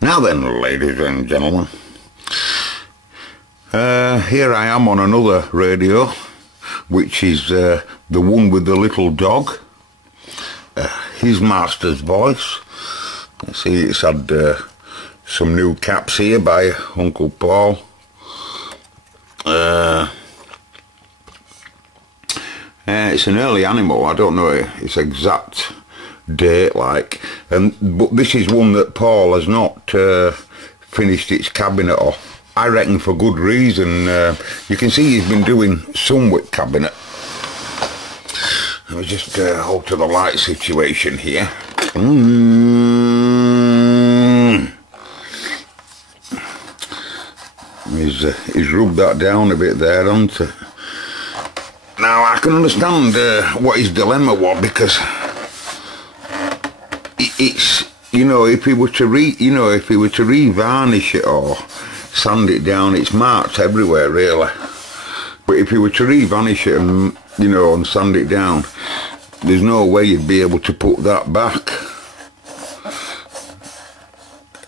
Now then, ladies and gentlemen, here I am on another radio, which is the one with the little dog, his master's voice. You see, it's had some new caps here by Uncle Paul. It's an early animal. I don't know its exact date, but this is one that Paul has not finished its cabinet off. I reckon for good reason. You can see he's been doing some with cabinet. Let me just alter the light situation here. He's rubbed that down a bit there, hasn't he? Now I can understand what his dilemma was, because it's, you know, if he were to re-varnish it or sand it down, it's marks everywhere really. But if he were to re-varnish it and, you know, and sand it down, there's no way you'd be able to put that back.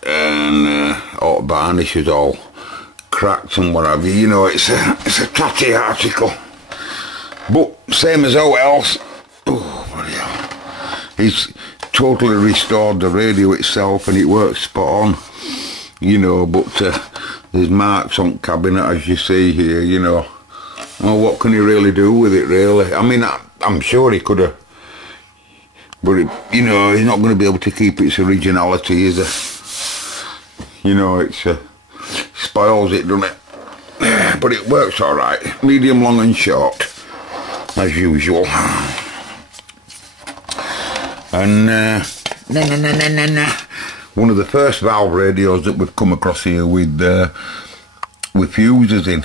And all varnish is all cracked and whatever. You know, it's a tatty article. But same as all else, oh bloody hell, he's totally restored the radio itself and it works spot on, you know. But there's marks on cabinet, as you see here, you know. Well, what can he really do with it, really? I mean, I'm sure he could have, but you know, he's not going to be able to keep its originality, is he? You know, it spoils it, doesn't it? But it works all right, medium, long and short, as usual. And one of the first valve radios that we've come across here with fuses in.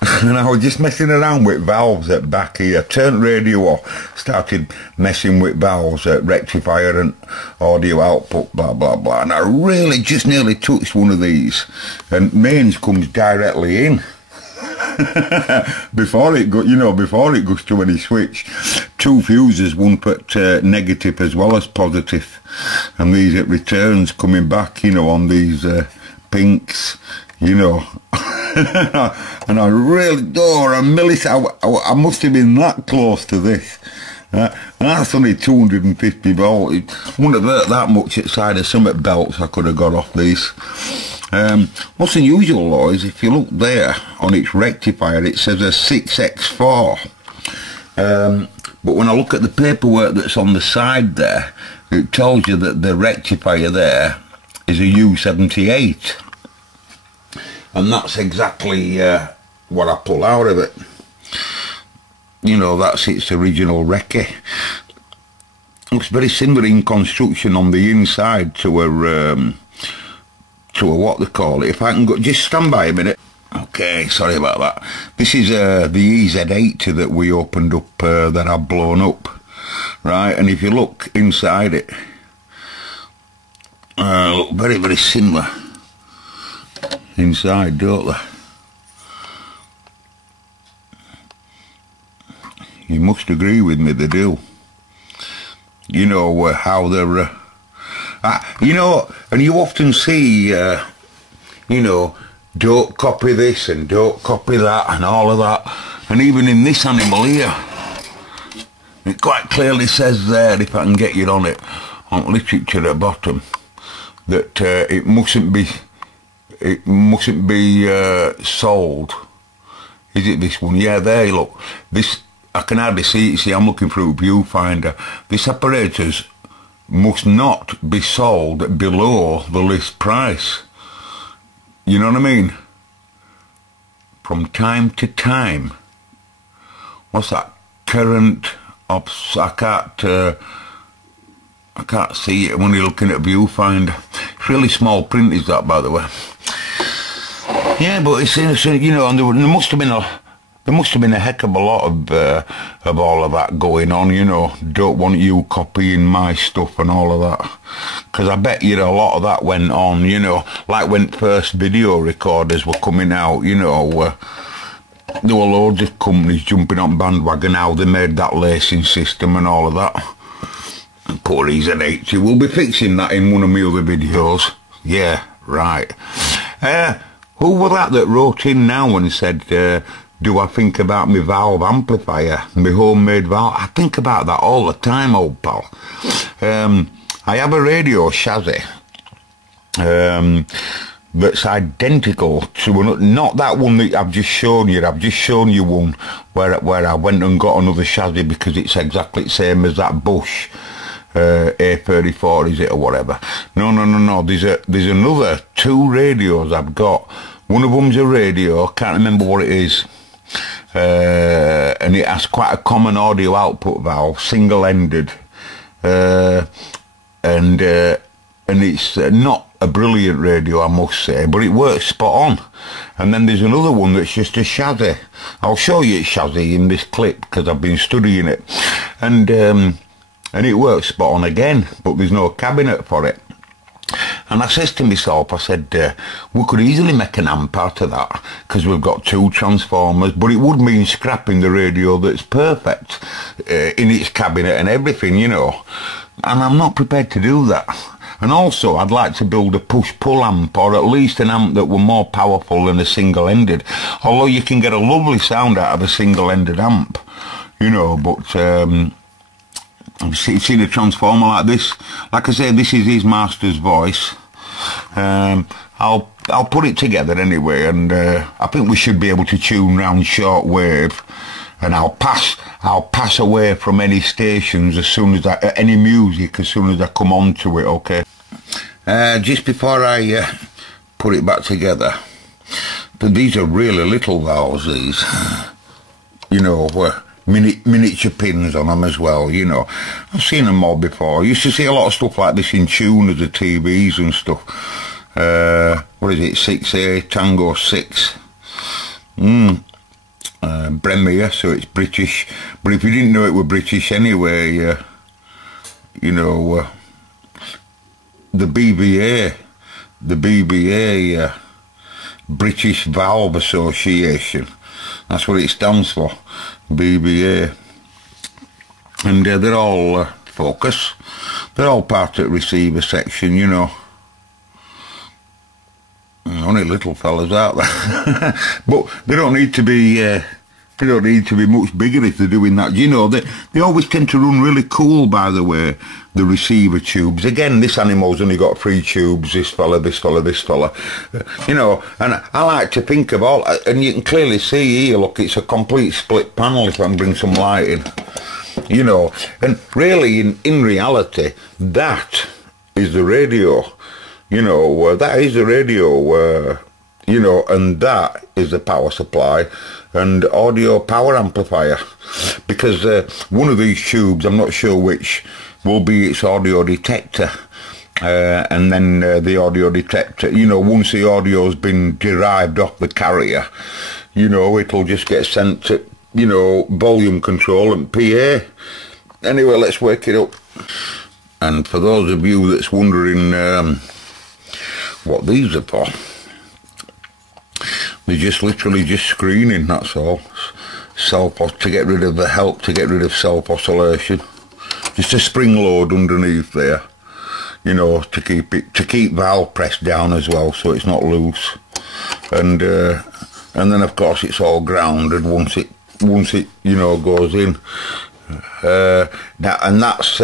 And I was just messing around with valves at back here. Turned radio off, started messing with valves at rectifier and audio output, blah blah blah. And I really just nearly touched one of these, and mains comes directly in. before it goes to any switch. Two fuses, one put negative as well as positive, and these it returns coming back, you know, on these pinks, you know. And I really, I must have been that close to this. And that's only 250 volt. It wouldn't have hurt that much outside of some belts I could have got off these. What's unusual though is if you look there on its rectifier, it says a 6X4. But when I look at the paperwork that's on the side there, it tells you that the rectifier there is a U78. And that's exactly what I pull out of it. You know, that's its original recce. Looks very similar in construction on the inside to a what they call it. If I can go, just stand by a minute. Okay, sorry about that. This is the EZ80 that we opened up, that I've blown up, right? And if you look inside it, look very, very similar inside, don't they? You must agree with me, they do. You know, how they're you know, and you often see you know, don't copy this and don't copy that and all of that. And even in this animal here, it quite clearly says there, if I can get you on it, on literature at the bottom, that it mustn't be sold. Is it this one? Yeah, there, look. This, I can hardly see it. See, I'm looking through a viewfinder. This apparatus must not be sold below the list price. You know what I mean? From time to time. What's that? Current ops. I can't see it when you're looking at a viewfinder. It's really small print, is that, by the way? Yeah, but it's, you know, and there must have been a heck of a lot of all of that going on, you know. Don't want you copying my stuff and all of that. Because I bet you a lot of that went on, you know, like when first video recorders were coming out, you know, there were loads of companies jumping on bandwagon, how they made that lacing system and all of that. And poor EZ80, we'll be fixing that in one of my other videos. Yeah, Right. Who was that wrote in now and said, do I think about my valve amplifier, my homemade valve? I think about that all the time, old pal. I have a radio chassis that's identical to not that one that I've just shown you. I've just shown you one where I went and got another chassis because it's exactly the same as that Bush A34, is it, or whatever. No. There's another 2 radios I've got. One of them's a radio, can't remember what it is. And it has quite a common audio output valve, single-ended, and it's not a brilliant radio, I must say, but it works spot on. And then there's another one that's just a chassis. I'll show you its chassis in this clip because I've been studying it, and it works spot on again, but there's no cabinet for it. And I says to myself, I said, we could easily make an amp out of that because we've got 2 transformers, but it would mean scrapping the radio that's perfect in its cabinet and everything, you know. And I'm not prepared to do that. And also, I'd like to build a push-pull amp, or at least an amp that were more powerful than a single-ended. Although you can get a lovely sound out of a single-ended amp, you know, but I've seen a transformer like this. Like I say, this is his master's voice. I'll put it together anyway, and I think we should be able to tune round short wave. And I'll pass away from any stations as soon as any music as soon as I come onto it. Okay. Just before I put it back together, but these are really little valves. These, you know. Miniature pins on them as well, you know. I've seen them all before. I used to see a lot of stuff like this in tuners of TVs and stuff. What is it? 6A Tango 6. Premier, so it's British. But if you didn't know it were British anyway, you know, the BVA, British Valve Association. That's what it stands for, BVA. And they're all focus. They're all part of the receiver section, you know. Only little fellas out there. But they don't need to be much bigger if they're doing that. You know, they always tend to run really cool, by the way, the receiver tubes. Again, this animal's only got 3 tubes, this fella. You know, and I like to think of all, and you can clearly see here, look, it's a complete split panel if I can bring some light in. You know, and really, in reality, that is the radio. You know, that is the radio, you know, and that is the power supply and audio power amplifier. Because one of these tubes, I'm not sure which, will be its audio detector. And then the audio detector, you know, once the audio's been derived off the carrier, you know, it'll just get sent to, you know, volume control and PA. Anyway, let's wake it up. And for those of you that's wondering what these are for, they're just literally just screening, that's all. To get rid of the help, to get rid of self-oscillation. Just a spring load underneath there, you know, to keep valve pressed down as well, so it's not loose. And then of course it's all grounded once it you know goes in. Now, and that's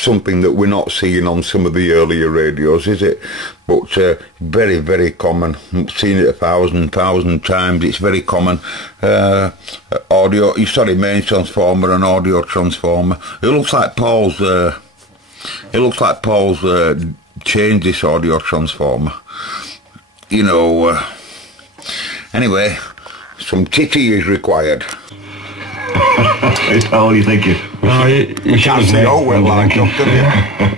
something that we're not seeing on some of the earlier radios, is it? But very, very common. I've seen it 1,000 times. It's very common. Main transformer and audio transformer. It looks like Paul's changed this audio transformer. You know. Anyway, some titty is required. How are you thinking? No, you can't see how well lined up, can you?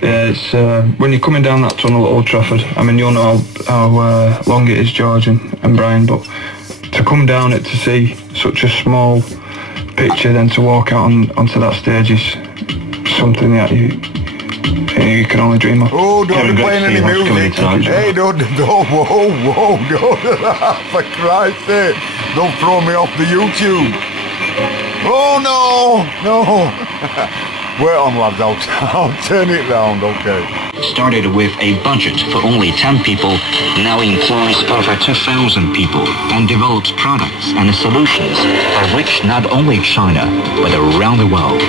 Yeah, it's when you're coming down that tunnel at Old Trafford. I mean, you'll know how long it is, George and Brian, but to come down it to see such a small picture, then to walk out onto that stage is something that you can only dream of. Oh, don't be playing any music. Hey, don't, whoa, for Christ's sake, don't throw me off the YouTube. Oh no! Wait on, lads, I'll turn it round, okay. started with a budget for only 10 people, now employs over 2,000 people and develops products and solutions that reach not only China, but around the world.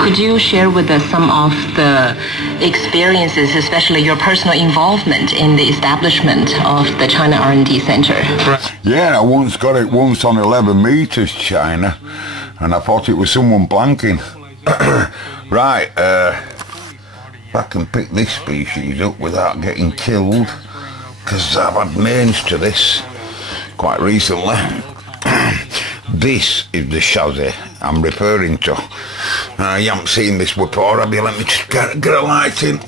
Could you share with us some of the experiences, especially your personal involvement in the establishment of the China R&D Center? Yeah, I once got it once on 11 meters, China, and I thought it was someone planking. Right, if I can pick this species up without getting killed, because I've had mains to this quite recently. This is the chassis I'm referring to. You haven't seen this before, have you? Let me just get a light in.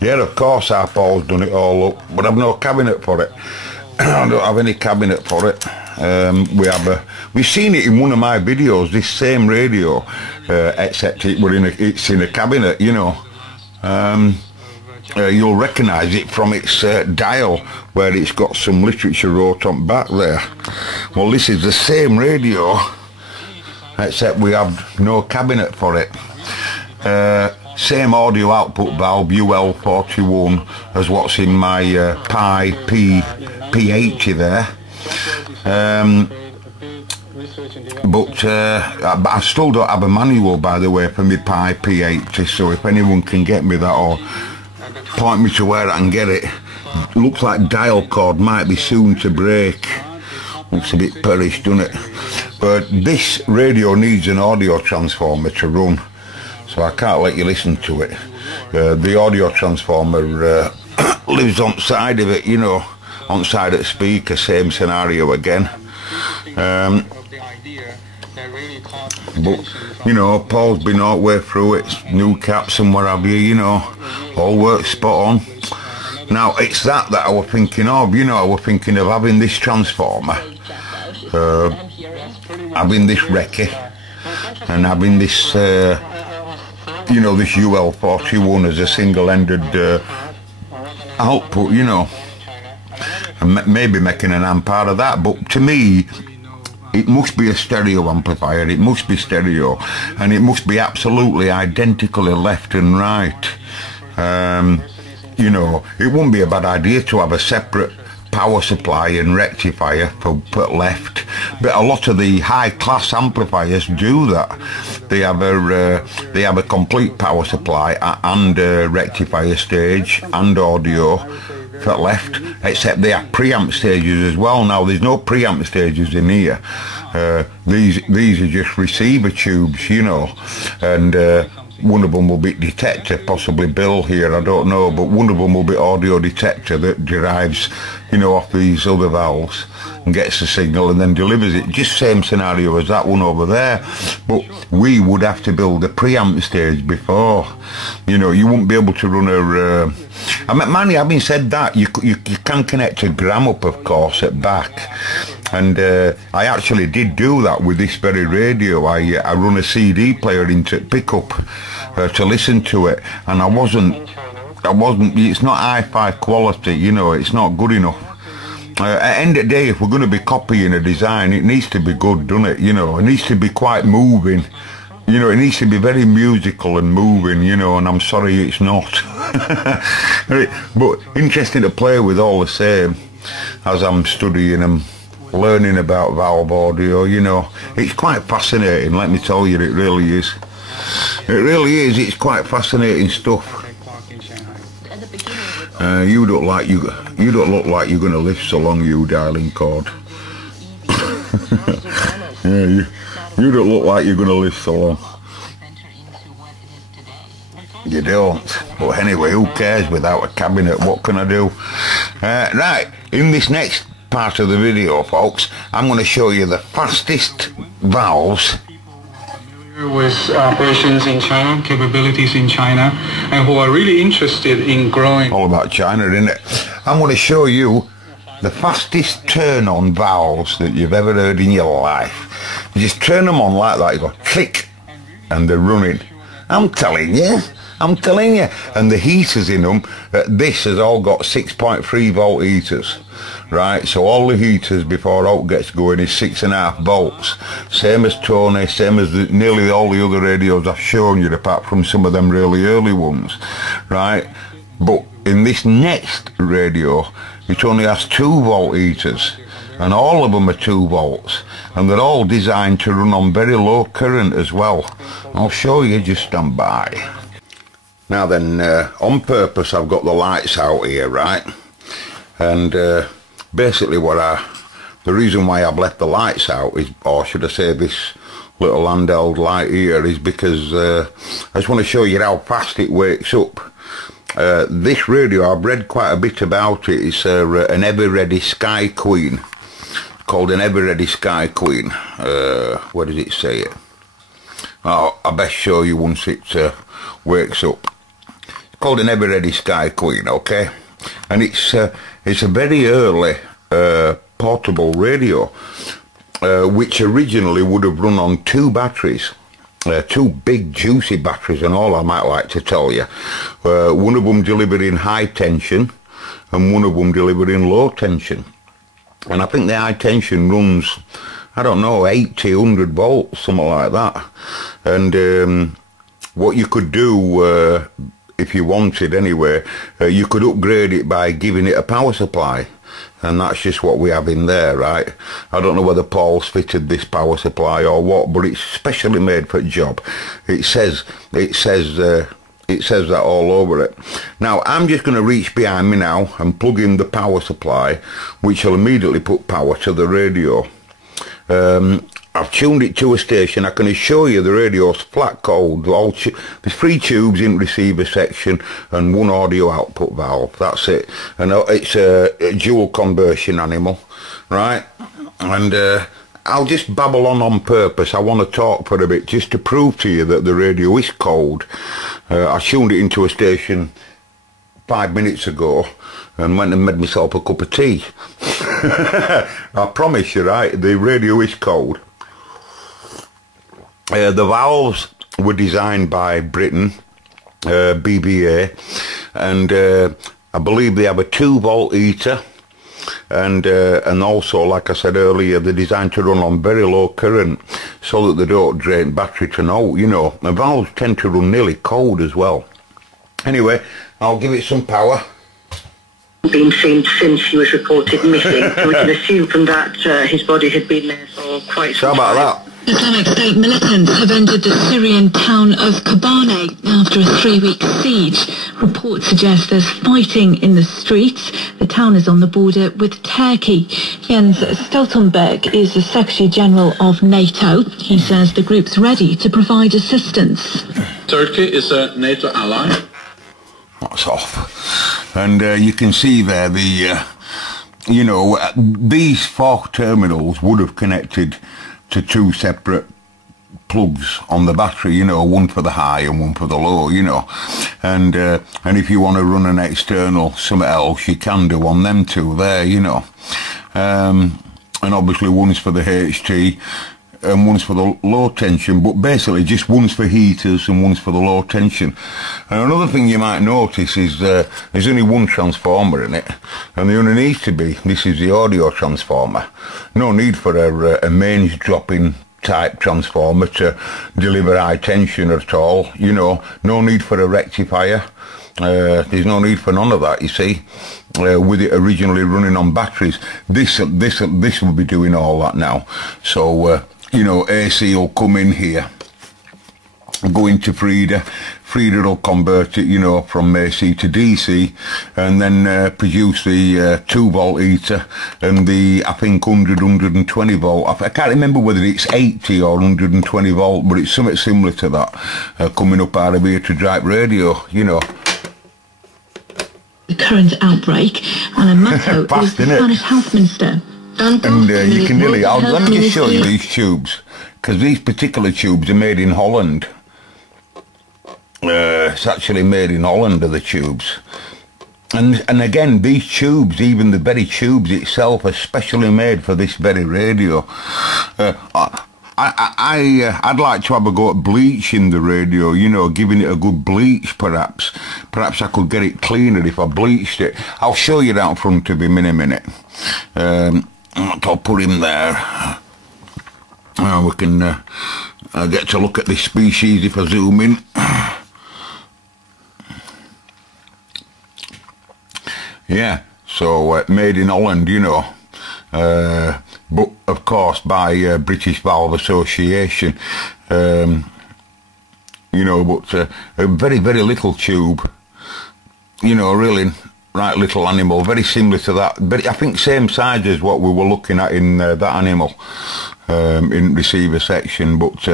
Yeah, of course our Paul's done it all up, but I've no cabinet for it. I don't have any cabinet for it. We've seen it in one of my videos, this same radio, except it's in a cabinet, you know. You'll recognise it from its dial, where it's got some literature wrote on back there. Well, this is the same radio, except we have no cabinet for it. Same audio output valve, UL41, as what's in my Pi P80 there. But I still don't have a manual, by the way, for my Pi P80, so if anyone can get me that or point me to where I can get it. Looks like dial cord might be soon to break. Looks a bit perished, doesn't it? But this radio needs an audio transformer to run, so I can't let you listen to it. The audio transformer lives on side of it, you know, on side of the speaker, same scenario again. But, you know, Paul's been all the way through it, new caps and what have you, you know, all works spot on. Now, it's that I was thinking of, you know, I was thinking of having this transformer, having this recce, and having this, you know, this UL41 as a single-ended output, you know, and maybe making an amp out of that. But to me, it must be a stereo amplifier, it must be stereo, and it must be absolutely identically left and right. You know, it wouldn't be a bad idea to have a separate power supply and rectifier for left, but a lot of the high-class amplifiers do that. They have a complete power supply and a rectifier stage and audio for left, except they have preamp stages as well. Now there's no preamp stages in here. These are just receiver tubes, you know, and one of them will be detector, possibly Bill here, I don't know, but one of them will be audio detector that derives, you know, off these other valves and gets the signal and then delivers it. Just same scenario as that one over there, but we would have to build a preamp stage before. You know, you wouldn't be able to run a I mean, Manny, having said that, you can connect a gram up, of course, at back, and I actually did do that with this very radio. I run a CD player into pickup to listen to it, and I wasn't, it's not hi-fi quality, you know, it's not good enough. At the end of the day, if we're going to be copying a design, it needs to be good, doesn't it? You know, it needs to be quite moving. You know, it needs to be very musical and moving, you know, and I'm sorry it's not. But interesting to play with all the same, as I'm studying and learning about valve audio, you know. It's quite fascinating, let me tell you, it really is. It really is, it's quite fascinating stuff. You don't look like you're going to live so long, you dialing cord. Yeah, you don't look like you're going to live so long. You don't. But anyway, who cares without a cabinet? What can I do? Right, in this next part of the video, folks, I'm going to show you the fastest valves. With operations in China, capabilities in China, and who are really interested in growing. All about China, isn't it? I'm going to show you the fastest turn-on valves that you've ever heard in your life. You just turn them on like that, you go click, and they're running. I'm telling you, I'm telling you. And the heaters in them, this has all got 6.3 volt heaters. Right, so all the heaters before out gets going is 6.5 volts. Same as Tony, same as nearly all the other radios I've shown you, apart from some of them really early ones. Right, but in this next radio, it only has 2 volt heaters. And all of them are 2 volts. And they're all designed to run on very low current as well. I'll show you, just stand by. Now then, on purpose I've got the lights out here, right? And basically the reason why I've left the lights out is, or should I say this little handheld light here, is because I just want to show you how fast it wakes up. This radio, I've read quite a bit about it. It's an Ever-Ready Sky Queen. It's called an Ever-Ready Sky Queen. Where does it say it? Oh, I best show you once it wakes up. It's called an Ever-Ready Sky Queen, okay? And it's a very early portable radio, which originally would have run on 2 batteries. 2 big juicy batteries, and all I might like to tell you. One of them delivering high tension and one of them delivering low tension. And I think the high tension runs, I don't know, 80, 100 volts, something like that. And what you could do, if you wanted anyway, you could upgrade it by giving it a power supply. And that's just what we have in there, right? I don't know whether Paul's fitted this power supply or what, but it's specially made for the job. It says that all over it. Now I'm just going to reach behind me now and plug in the power supply, which will immediately put power to the radio. I've tuned it to a station. I can assure you the radio's flat cold. There's 3 tubes in receiver section and 1 audio output valve. That's it. And it's a dual conversion animal, right? And I'll just babble on purpose. I want to talk for a bit just to prove to you that the radio is cold. I tuned it into a station 5 minutes ago and went and made myself a cup of tea. I promise you, right, the radio is cold. The valves were designed by Britain, BBA, and I believe they have a 2 volt heater, and also, like I said earlier, they're designed to run on very low current so that they don't drain battery to no, you know. The valves tend to run nearly cold as well. Anyway, I'll give it some power. Been seen since he was reported missing, so we can assume from that his body had been there for quite some time. How about that? Islamic State militants have entered the Syrian town of Kobane after a 3-week siege. Reports suggest there's fighting in the streets. The town is on the border with Turkey. Jens Stoltenberg is the Secretary General of NATO. He says the group's ready to provide assistance. Turkey is a NATO ally. That's off. And you can see there the, you know, these 4 terminals would have connected to 2 separate plugs on the battery, you know, one for the high and one for the low, you know. And if you want to run an external something else, you can do on them 2 there, you know. And obviously one's for the HT and one's for the low tension, but basically just one's for heaters and one's for the low tension. And another thing you might notice is there's only 1 transformer in it, and there only needs to be. This is the audio transformer. No need for a mains dropping type transformer to deliver high tension at all, you know. No need for a rectifier. There's no need for none of that, you see. With it originally running on batteries, this will be doing all that now. So you know, AC will come in here, go into Frida. Frida will convert it, you know, from AC to DC, and then produce the 2 volt heater and the, I think, 120 volt. I can't remember whether it's 80 or 120 volt, but it's something similar to that, coming up out of here to drive radio, you know. The current outbreak, Alan Matto is the Spanish Health Minister. And you can nearly, let me just show you these tubes, because these particular tubes are made in Holland. It's actually made in Holland, are the tubes. And again, these tubes, even the very tubes itself, are specially made for this very radio. I'd like to have a go at bleaching the radio, you know, giving it a good bleach perhaps. Perhaps I could get it cleaner if I bleached it. I'll show you that in front of him in a minute. I'll put him there. We can get to look at this species if I zoom in. Yeah, so made in Holland, you know. But of course by British Valve Association, you know, but a very, very little tube, you know, really right little animal, very similar to that, but I think same size as what we were looking at in that animal in receiver section, but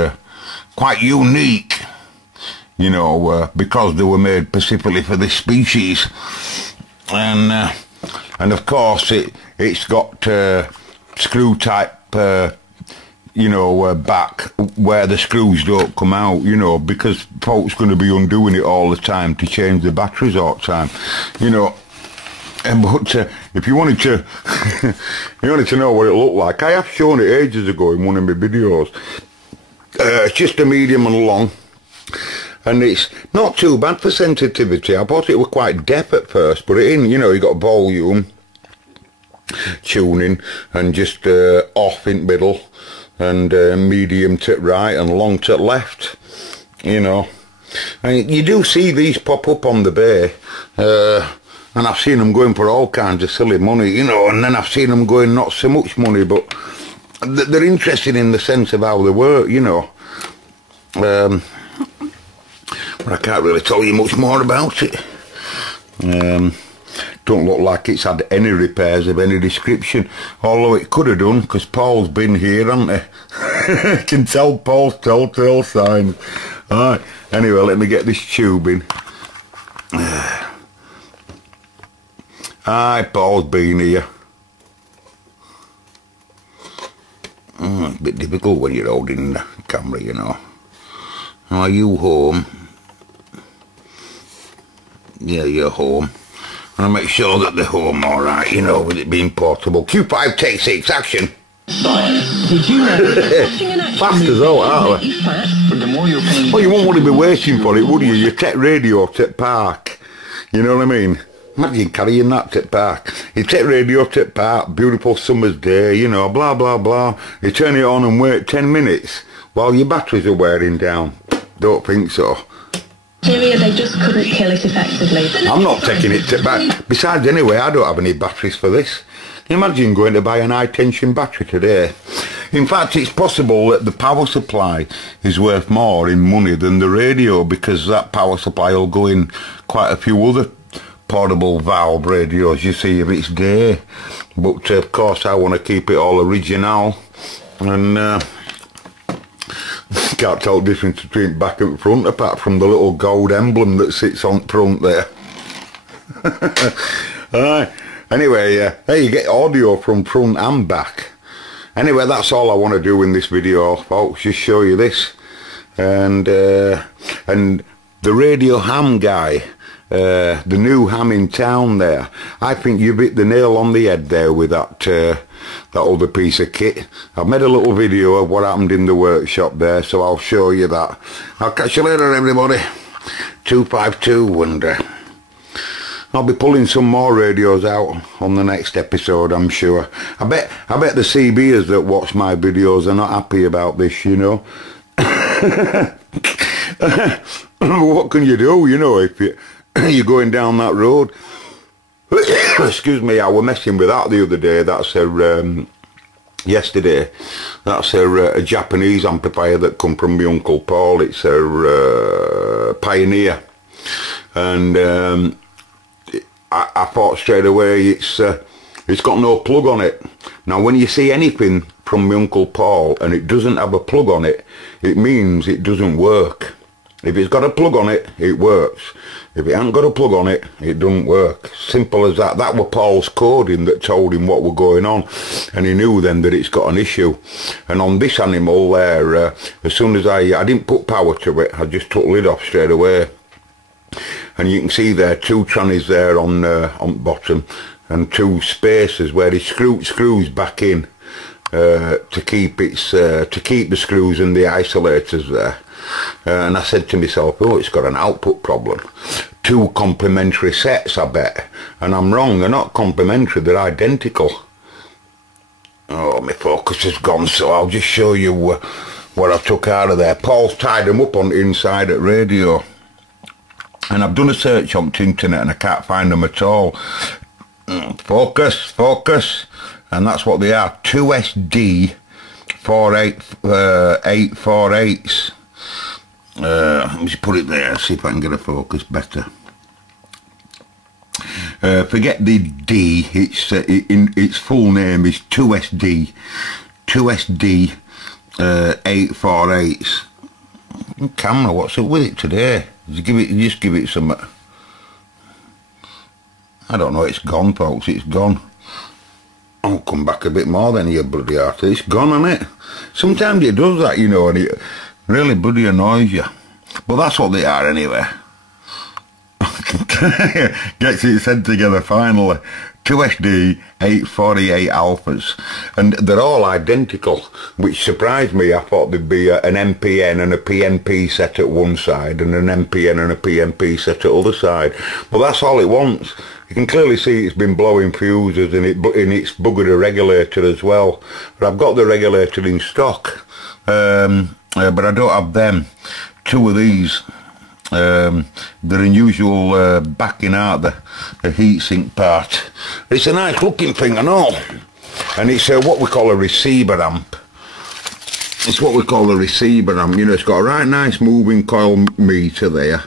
quite unique, you know, because they were made specifically for this species, and of course it's got screw type, you know, back where the screws don't come out, you know, because folks going to be undoing it all the time to change the batteries all the time, you know. But if you wanted to, you wanted to know what it looked like, I have shown it ages ago in one of my videos. It's just a medium and long, and it's not too bad for sensitivity. I thought it was quite deaf at first, but you know, you got volume, tuning, and just off in the middle, and medium to right and long to left, you know. And you do see these pop up on the bay, and I've seen them going for all kinds of silly money, you know, and then I've seen them going not so much money, but they're interesting in the sense of how they work, you know. But I can't really tell you much more about it. Don't look like it's had any repairs of any description, although it could have done, because Paul's been here, hasn't he? I can tell Paul's telltale signs. Alright, anyway, let me get this tube in. Aye, Paul's been here. It's a bit difficult when you're holding the camera, you know. Are you home? Yeah, you're home. I'll make sure that they're home alright, you know, with it being portable. Q5, take 6, action! Did you know? Fast as all, aren't we? Well, you won't want to be waiting for it, would you? You take radio to park, you know what I mean? Imagine carrying that to park. You take radio to park, beautiful summer's day, you know, blah, blah, blah. You turn it on and wait 10 minutes while your batteries are wearing down. Don't think so. They just couldn't kill it effectively. I'm not taking it to back. Besides, anyway, I don't have any batteries for this. Can you imagine going to buy an high tension battery today? In fact, it's possible that the power supply is worth more in money than the radio, because that power supply will go in quite a few other portable valve radios, you see, if it's day. But of course I want to keep it all original, and can't tell the difference between back and front apart from the little gold emblem that sits on front there. Anyway, there you get audio from front and back. Anyway, that's all I want to do in this video, folks, just show you this. And the radio ham guy, the new ham in town there, I think you've hit the nail on the head there with that other piece of kit. I've made a little video of what happened in the workshop there, so I'll show you that. I'll catch you later, everybody. 252, and I'll be pulling some more radios out on the next episode, I'm sure. I bet the CBers that watch my videos are not happy about this, you know. What can you do, you know, if you're going down that road? Excuse me, I was messing with that the other day. That's yesterday. That's a Japanese amplifier that come from my Uncle Paul. It's a Pioneer, and I thought straight away it's got no plug on it. Now when you see anything from my Uncle Paul and it doesn't have a plug on it, it means it doesn't work. If it's got a plug on it, it works. If it hasn't got a plug on it, it doesn't work. Simple as that. That was Paul's coding that told him what was going on, and he knew then that it's got an issue. And on this animal there, as soon as I didn't put power to it, I just took the lid off straight away. And you can see there 2 trannies there on the bottom, and 2 spacers where he screws back in. to keep the screws and the isolators there. And I said to myself, oh, it's got an output problem. 2 complementary sets, I bet. And I'm wrong, they're not complementary, they're identical. Oh, my focus has gone, so I'll just show you what I took out of there. Paul's tied them up on the inside at radio. And I've done a search on the internet and I can't find them at all. Focus. And that's what they are. 2SD 848s. Let me just put it there, see if I can get a focus better. Forget the D, its full name is 2SD 848s. Camera, what's up with it today? Just give it some, I don't know, it's gone folks, it's gone. I'll come back a bit more than you bloody heart. It's gone, isn't it? Sometimes it does that, you know, and it really bloody annoys you. But that's what they are anyway. Gets it sent together finally. 2SD 848 alphas, and they're all identical, which surprised me. I thought there'd be an MPN and a PNP set at one side and an MPN and a PNP set at the other side. But that's all it wants. You can clearly see it's been blowing fuses and it's buggered a regulator as well. But I've got the regulator in stock, but I don't have them. 2 of these. They're unusual backing out the heatsink part. It's a nice looking thing and all, and it's what we call a receiver amp. It's what we call a receiver amp. You know, it's got a right nice moving coil meter there,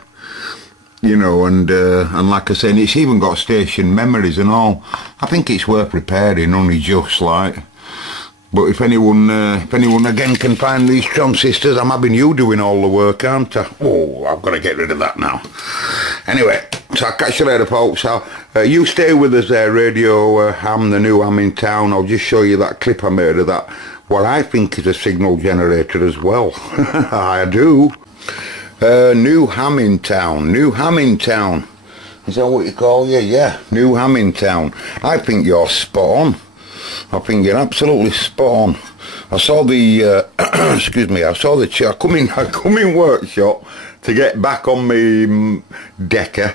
you know, and like I said, it's even got station memories and all. I think it's worth repairing, only just like. But if anyone again can find these transistors, I'm having you doing all the work, aren't I? Oh, I've got to get rid of that now. Anyway, so I'll catch you later, folks. You stay with us there, Radio Ham, the new Ham in town. I'll just show you that clip I made of that, what I think is a signal generator as well. I do. New Ham in town. New Ham in town. Is that what you call you? Yeah, New Ham in town. I think you're spot on. I think you're absolutely spot on. I saw the excuse me, I saw the chair. I come in workshop to get back on my Decker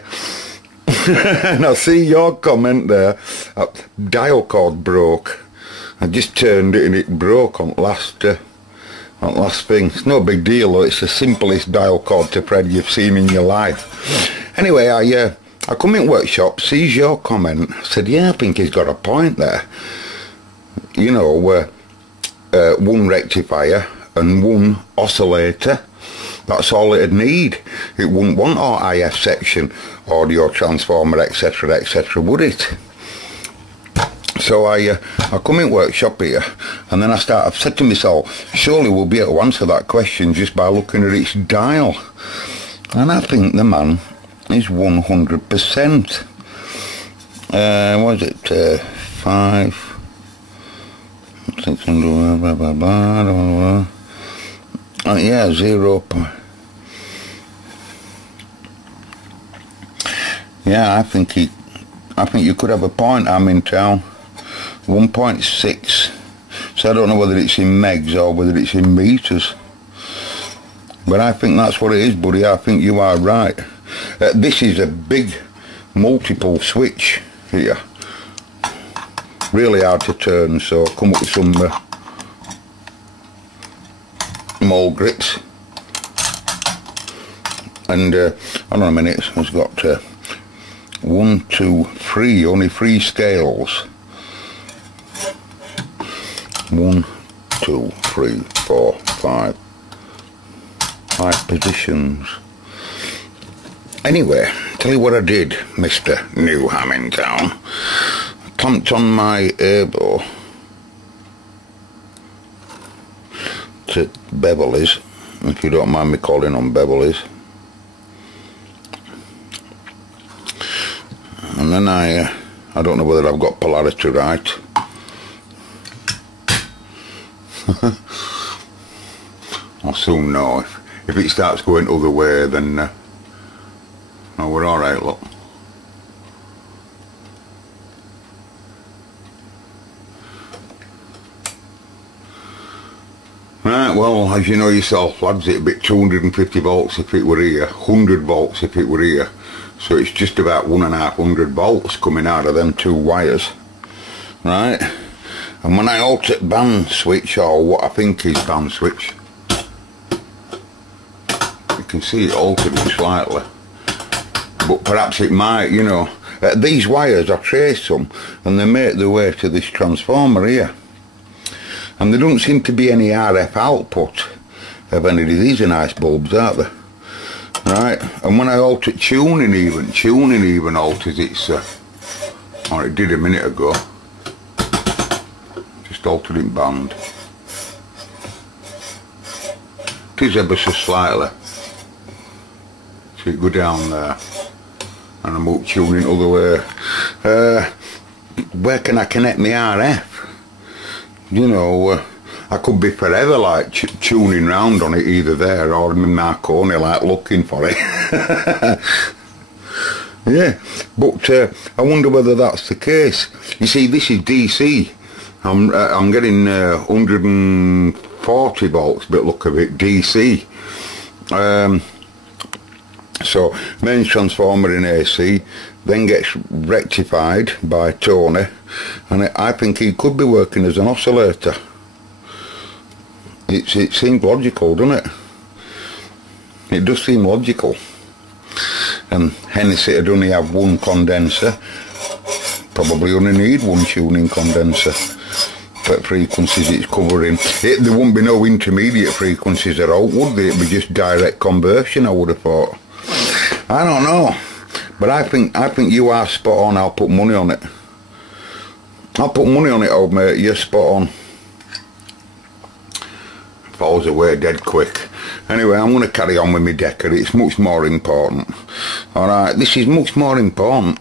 and I see your comment there. Dial cord broke. I just turned it and it broke on last thing. It's no big deal though. It's the simplest dial cord to thread you've seen in your life. Anyway, I come in workshop, sees your comment. I said, yeah, I think he's got a point there. You know, one rectifier and one oscillator, that's all it'd need. It wouldn't want our IF section, audio transformer, etc, would it? So I come in workshop here, and then I've said to myself, surely we'll be able to answer that question just by looking at its dial. And I think the man is 100%. What is it? 5... 600, blah, blah, blah, blah, blah. Yeah, 0. Yeah, I think you could have a point. I'm in town. 1.6. So I don't know whether it's in megs or whether it's in meters. But I think that's what it is, buddy. I think you are right. This is a big multiple switch here. Really hard to turn, so I'll come up with some mole grips. And hold on a minute, it's got 1, 2, 3, only 3 scales. 1, 2, 3, 4, 5 positions. Anyway, tell you what I did, Mr. New Ham in town. Clamped on my Airbo to Beverleys, if you don't mind me calling them Beverleys. And then I don't know whether I've got polarity right. I'll soon know. If it starts going other way, then oh, we're alright, look. Right, well, as you know yourself, lads, it'd be 250 volts if it were here, 100 volts if it were here. So it's just about 1,500 volts coming out of them 2 wires. Right? And when I alter band switch, or what I think is band switch, you can see it altered it slightly. But perhaps it might, you know. These wires, I trace them, and they make their way to this transformer here. And there don't seem to be any RF output of any of these. Are nice bulbs, aren't they? Right, and when I alter tuning even alters its, or it did a minute ago, just altered it band. It is ever so slightly, so it go down there, and I'm up tuning other way. Where can I connect my RF? You know, I could be forever like tuning round on it, either there or in my Marconi, like looking for it. Yeah, but I wonder whether that's the case. You see, this is DC. I'm getting 140 volts, but look of it, DC. So mains transformer in AC, then gets rectified by Tony, and I think he could be working as an oscillator. It seems logical, doesn't it? It does seem logical. And hence it'd only have 1 condenser, probably only need 1 tuning condenser for frequencies it's covering. There wouldn't be no intermediate frequencies at all, would there? It'd be just direct conversion, I would have thought. I don't know, but I think you are spot on. I'll put money on it. I'll put money on it, old mate. You're spot on. Falls away dead quick. Anyway, I'm going to carry on with my Decker. It's much more important. Alright, this is much more important.